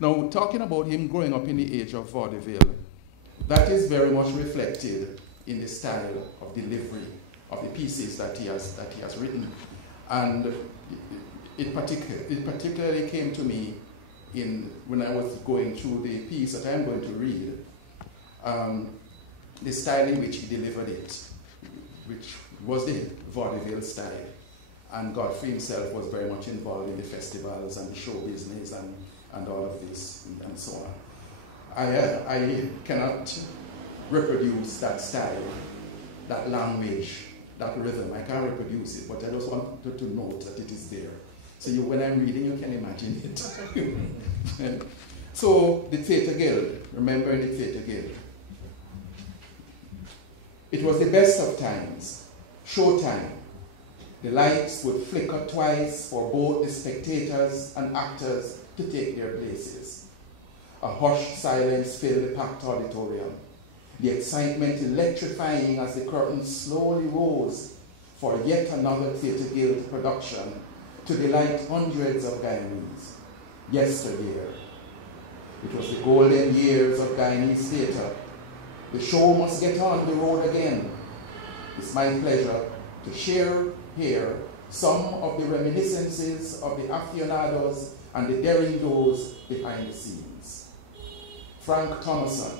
Now, talking about him growing up in the age of vaudeville, that is very much reflected in the style of delivery of the pieces that he has written. And it particularly came to me when I was going through the piece that I'm going to read, the style in which he delivered it, which was the vaudeville style. And Godfrey himself was very much involved in the festivals and the show business and all of this and so on. I cannot reproduce that style, that language, that rhythm. I can't reproduce it, but I just wanted to note that it is there. So when I'm reading, you can imagine it. So the Theatre Guild, remembering the Theatre Guild. It was the best of times, showtime. The lights would flicker twice for both the spectators and actors to take their places. A hushed silence filled the packed auditorium, the excitement electrifying as the curtains slowly rose for yet another Theatre Guild production to delight hundreds of Guyanese. Yesteryear. It was the golden years of Guyanese theatre. The show must get on the road again. It's my pleasure to share here some of the reminiscences of the aficionados and the daring does behind the scenes. Frank Thomasson,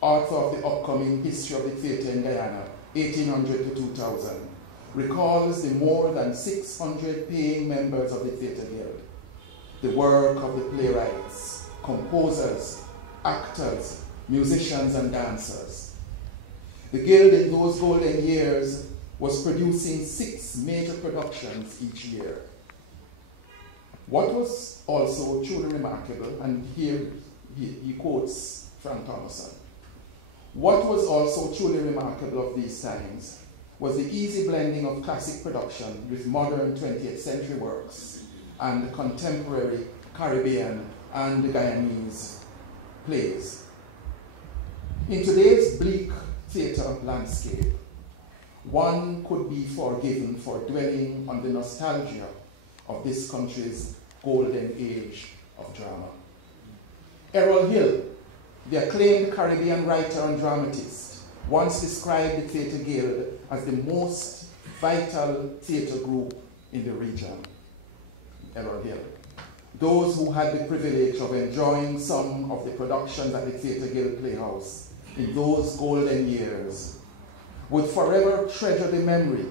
author of the upcoming History of the Theatre in Guyana, 1800 to 2000, recalls the more than 600 paying members of the Theatre Guild, the work of the playwrights, composers, actors, musicians, and dancers. The Guild in those golden years was producing 6 major productions each year. What was also truly remarkable, and here he quotes Frank Thomasson, what was also truly remarkable of these times was the easy blending of classic production with modern 20th century works and contemporary Caribbean and Guyanese plays. In today's bleak theatre landscape, one could be forgiven for dwelling on the nostalgia of this country's golden age of drama. Errol Hill, the acclaimed Caribbean writer and dramatist, once described the Theatre Guild as the most vital theatre group in the region. Errol Hill. Those who had the privilege of enjoying some of the productions at the Theatre Guild Playhouse in those golden years would forever treasure the memory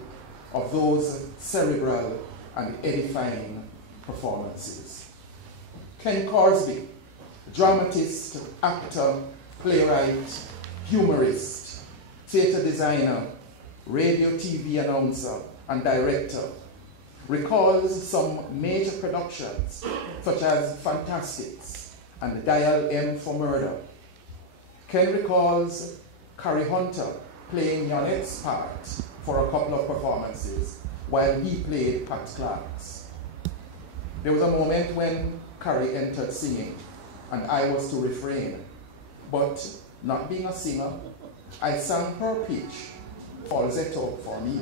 of those cerebral and edifying performances. Ken Corsbie, dramatist, actor, playwright, humorist, theatre designer, radio TV announcer, and director, recalls some major productions such as Fantastics and Dial M for Murder. Ken recalls Carrie Hunter playing Yonette's part for a couple of performances while he played Pat Clark's. There was a moment when Carrie entered singing and I was to refrain, but not being a singer, I sang her pitch, falsetto for me.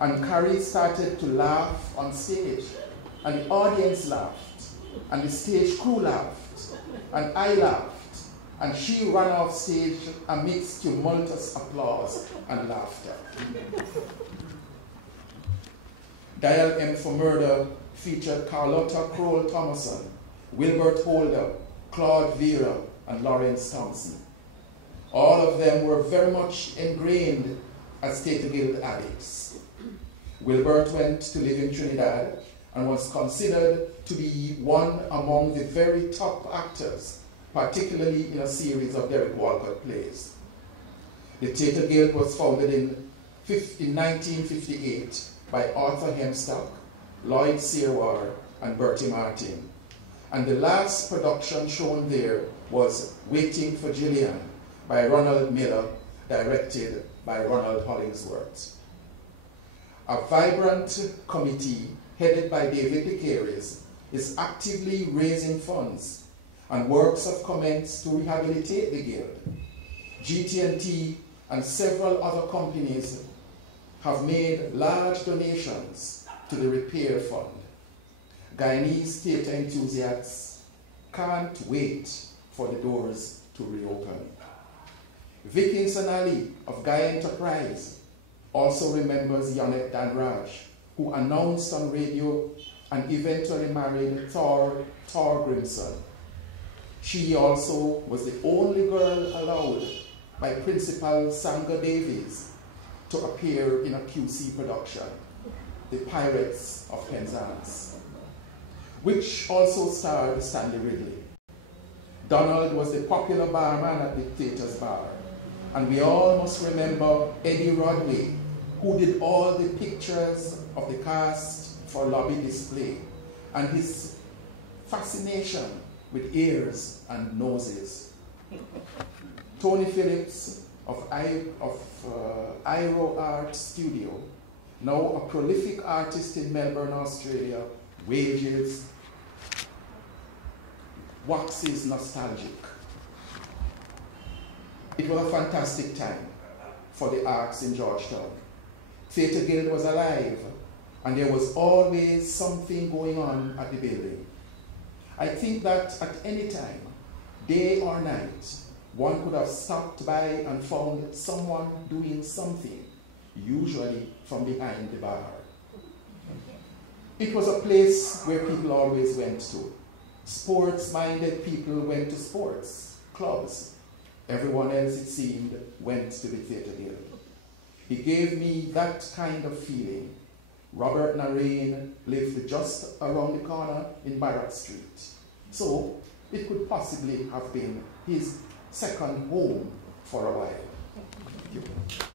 And Carrie started to laugh on stage, and the audience laughed, and the stage crew laughed, and I laughed, and she ran off stage amidst tumultuous applause and laughter. Dial M for Murder featured Carlotta Kroll Thomasson, Wilbert Holder, Claude Vera, and Lawrence Thompson. All of them were very much ingrained as Theatre Guild addicts. Wilbert went to live in Trinidad and was considered to be one among the very top actors, particularly in a series of Derek Walcott plays. The Theatre Guild was founded in 1958 by Arthur Hemstock, Lloyd Searwar, and Bertie Martin. And the last production shown there was Waiting for Gillian by Ronald Miller, directed by Ronald Hollingsworth. A vibrant committee headed by David DeCaries is actively raising funds, and works have commenced to rehabilitate the Guild. GT&T and several other companies have made large donations to the repair fund. Guyanese theatre enthusiasts, can't wait for the doors to reopen. Vickinson Ali of Guy Enterprise also remembers Yonette Danraj, who announced on radio and eventually married Thor Grimson. She also was the only girl allowed by Principal Sanger Davies to appear in a QC production, The Pirates of Penzance, which also starred Stanley Ridley. Donald was the popular barman at Dictator's Bar, and we all must remember Eddie Rodway, who did all the pictures of the cast for lobby display, and his fascination with ears and noses. Tony Phillips of Iro Art Studio, now a prolific artist in Melbourne, Australia, waxes nostalgic. It was a fantastic time for the arts in Georgetown. Theatre Guild was alive, and there was always something going on at the building. I think that at any time, day or night, one could have stopped by and found someone doing something, usually from behind the bar. It was a place where people always went to. Sports-minded people went to sports clubs. Everyone else, it seemed, went to the Theatre Guild. He gave me that kind of feeling. Robert Narain lived just around the corner in Barrack Street. So it could possibly have been his second home for a while. Thank you.